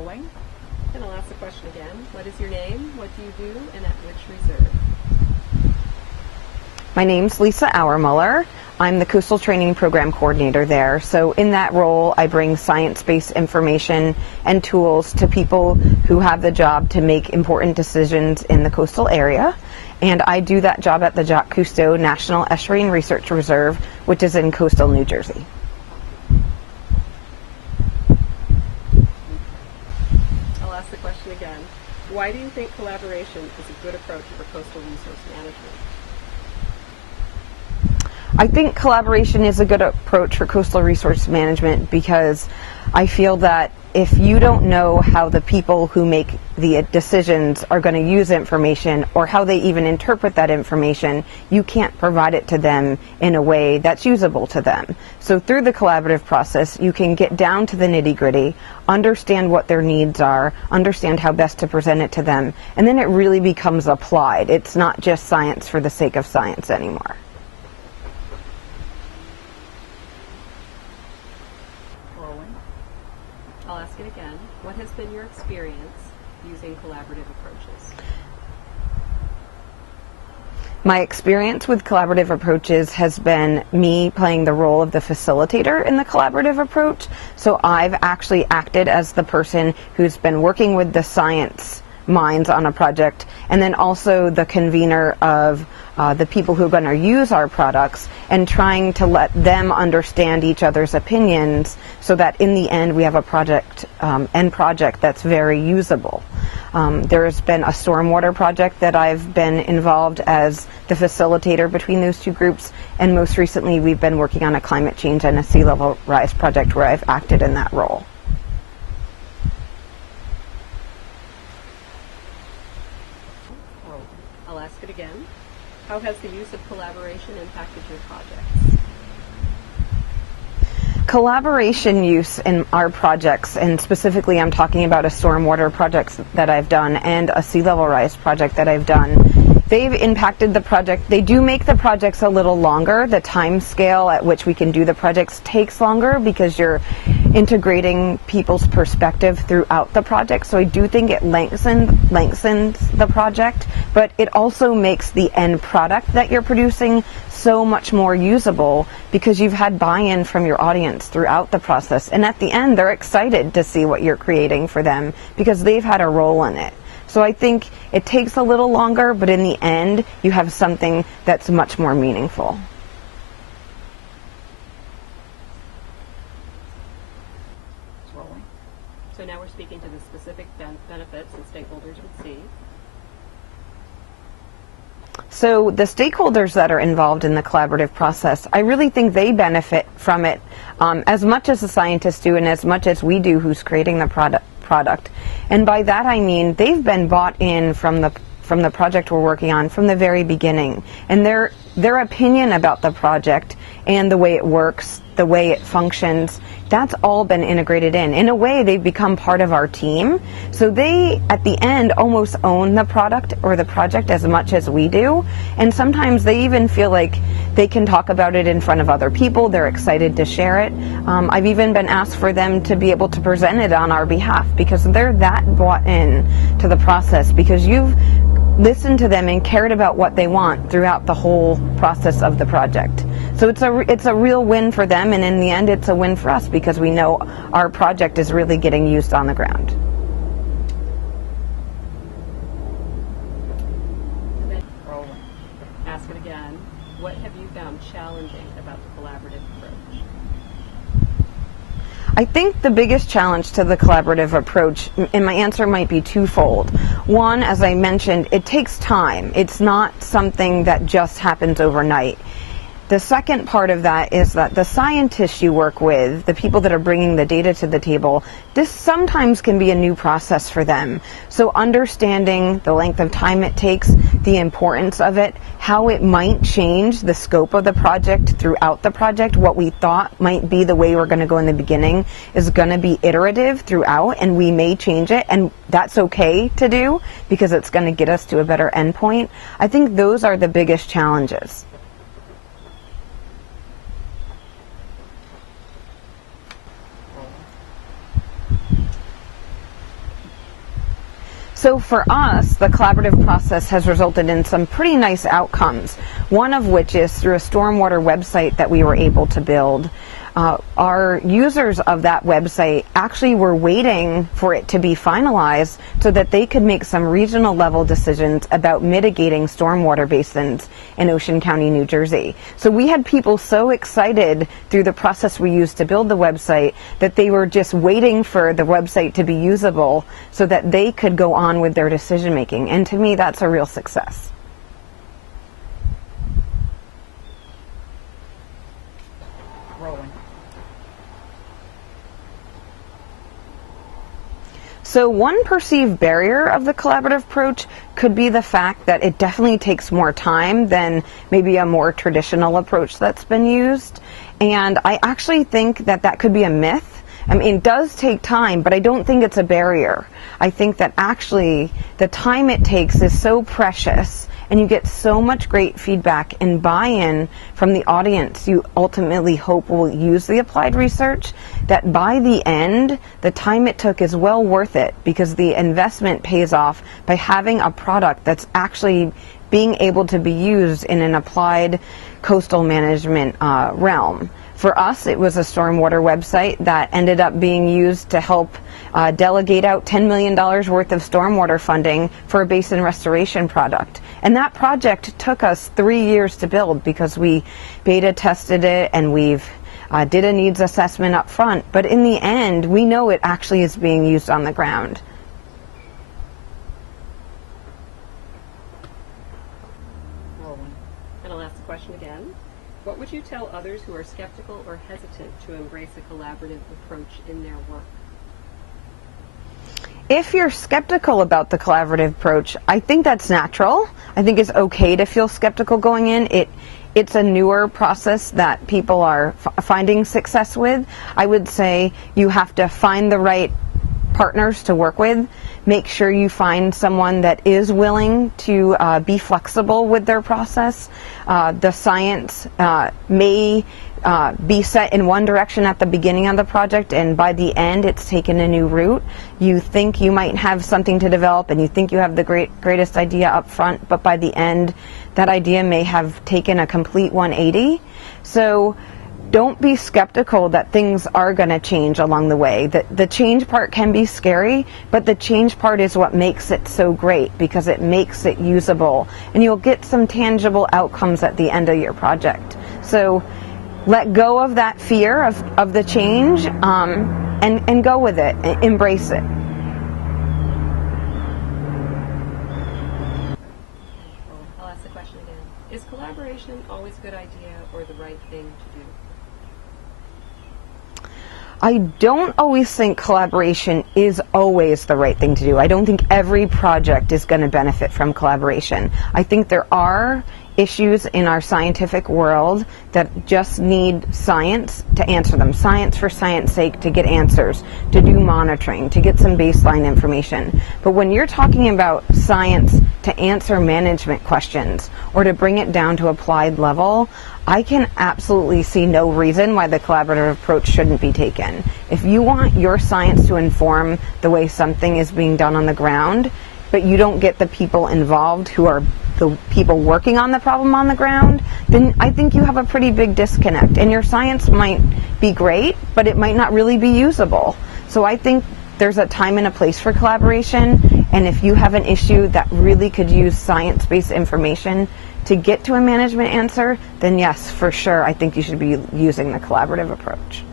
Rolling. And I'll ask the question again. What is your name? What do you do? And at which reserve? My name's Lisa Auermuller. I'm the Coastal Training Program Coordinator there. So in that role, I bring science-based information and tools to people who have the job to make important decisions in the coastal area. And I do that job at the Jacques Cousteau National Estuarine Research Reserve, which is in coastal New Jersey. I'll ask the question again. Why do you think collaboration is a good approach for coastal resource management? I think collaboration is a good approach for coastal resource management because I feel that if you don't know how the people who make the decisions are going to use information or how they even interpret that information, you can't provide it to them in a way that's usable to them. So through the collaborative process, you can get down to the nitty-gritty, understand what their needs are, understand how best to present it to them, and then it really becomes applied. It's not just science for the sake of science anymore. I'll ask it again. What has been your experience using collaborative approaches? My experience with collaborative approaches has been me playing the role of the facilitator in the collaborative approach. So I've actually acted as the person who's been working with the science minds on a project, and then also the convener of the people who are going to use our products and trying to let them understand each other's opinions so that in the end we have a end project that's very usable. There's been a stormwater project that I've been involved as the facilitator between those two groups, and most recently we've been working on a climate change and a sea level rise project where I've acted in that role. I'll ask it again. How has the use of collaboration impacted your projects? Collaboration use in our projects, and specifically I'm talking about a stormwater project that I've done and a sea level rise project that I've done, they've impacted the project. They do make the projects a little longer. The time scale at which we can do the projects takes longer because you're integrating people's perspective throughout the project. So I do think it lengthens the project, but it also makes the end product that you're producing so much more usable because you've had buy-in from your audience throughout the process. And at the end, they're excited to see what you're creating for them because they've had a role in it. So I think it takes a little longer, but in the end, you have something that's much more meaningful. It's rolling. So now we're speaking to the specific benefits that stakeholders would see. So the stakeholders that are involved in the collaborative process, I really think they benefit from it as much as the scientists do and as much as we do who's creating the product. And by that I mean they've been bought in from the project we're working on from the very beginning. And their opinion about the project and the way it works, the way it functions, that's all been integrated in. In a way, they've become part of our team. So they, at the end, almost own the product or the project as much as we do. And sometimes they even feel like they can talk about it in front of other people. They're excited to share it. I've even been asked for them to be able to present it on our behalf because they're that bought in to the process because you've listened to them and cared about what they want throughout the whole process of the project. So it's a real win for them, and in the end it's a win for us because we know our project is really getting used on the ground. Rolling. Ask it again. What have you found challenging about the collaborative approach? I think the biggest challenge to the collaborative approach, and my answer might be twofold. One, as I mentioned, it takes time. It's not something that just happens overnight. The second part of that is that the scientists you work with, the people that are bringing the data to the table, this sometimes can be a new process for them. So understanding the length of time it takes, the importance of it, how it might change the scope of the project throughout the project, what we thought might be the way we're going to go in the beginning is going to be iterative throughout, and we may change it, and that's okay to do because it's going to get us to a better endpoint. I think those are the biggest challenges. So for us, the collaborative process has resulted in some pretty nice outcomes, one of which is through a stormwater website that we were able to build. Our users of that website actually were waiting for it to be finalized so that they could make some regional level decisions about mitigating stormwater basins in Ocean County, New Jersey. So we had people so excited through the process we used to build the website that they were just waiting for the website to be usable so that they could go on with their decision making. And to me, that's a real success. Rolling. So one perceived barrier of the collaborative approach could be the fact that it definitely takes more time than maybe a more traditional approach that's been used. And I actually think that that could be a myth. I mean, it does take time, but I don't think it's a barrier. I think that actually the time it takes is so precious, and you get so much great feedback and buy-in from the audience you ultimately hope will use the applied research, that by the end, the time it took is well worth it, because the investment pays off by having a product that's actually being able to be used in an applied coastal management realm. For us, it was a stormwater website that ended up being used to help delegate out $10 million worth of stormwater funding for a basin restoration project. And that project took us 3 years to build because we beta tested it and we've did a needs assessment up front. But in the end, we know it actually is being used on the ground. Rolling. And I'll ask the question again. What would you tell others who are skeptical or hesitant to embrace a collaborative approach in their work? If you're skeptical about the collaborative approach, I think that's natural. I think it's okay to feel skeptical going in. It's a newer process that people are finding success with. I would say you have to find the right partners to work with. Make sure you find someone that is willing to be flexible with their process. The science may be set in one direction at the beginning of the project, and by the end it's taken a new route. You think you might have something to develop and you think you have the greatest idea up front, but by the end that idea may have taken a complete 180. So don't be skeptical that things are going to change along the way. The change part can be scary, but the change part is what makes it so great, because it makes it usable and you'll get some tangible outcomes at the end of your project. So let go of that fear of the change and go with it, embrace it. I'll ask the question again. Is collaboration always a good idea or the right thing to do? I don't always think collaboration is always the right thing to do. I don't think every project is going to benefit from collaboration. I think there are issues in our scientific world that just need science to answer them. Science for science sake, to get answers, to do monitoring, to get some baseline information. But when you're talking about science to answer management questions or to bring it down to applied level, I can absolutely see no reason why the collaborative approach shouldn't be taken. If you want your science to inform the way something is being done on the ground, but you don't get the people involved who are the people working on the problem on the ground, then I think you have a pretty big disconnect. And your science might be great, but it might not really be usable. So I think there's a time and a place for collaboration, and if you have an issue that really could use science-based information to get to a management answer, then yes, for sure, I think you should be using the collaborative approach.